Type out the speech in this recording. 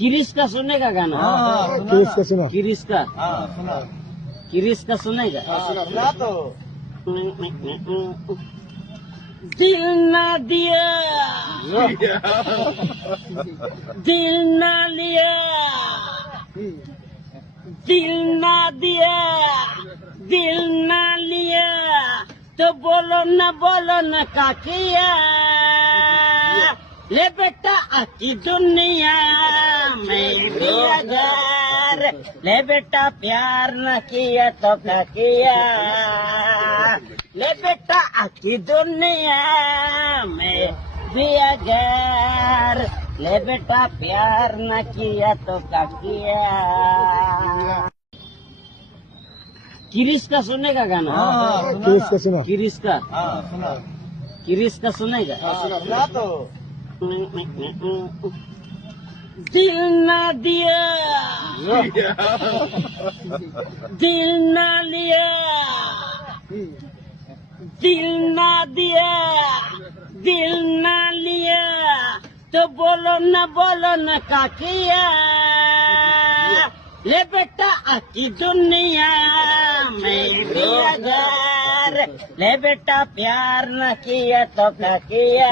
किरिस का सुनेगा गाना? किरिस का सुना? किरिस का? किरिस का सुनेगा? सुना तो दिल ना दिया, दिल ना लिया, दिल ना दिया, दिल ना लिया, तो बोलो न का किया। ले बेटा आकी दुनिया में भी अगर ले बेटा प्यार न किया तो क्या किया। ले बेटा आकी दुनिया में भी अगर ले बेटा प्यार न किया तो क्या किया। किरिस का सुनेगा गाना? किरिस का सुना? किरिस का? सुना किरिस का सुनेगा? सुना तो दिल ना दिया, दिल ना लिया, दिल ना दिया, दिल ना लिया, तो बोलो न का किया। ले बेटा आकी दुनिया में भी अगर ले बेटा प्यार न किया तो क्या किया।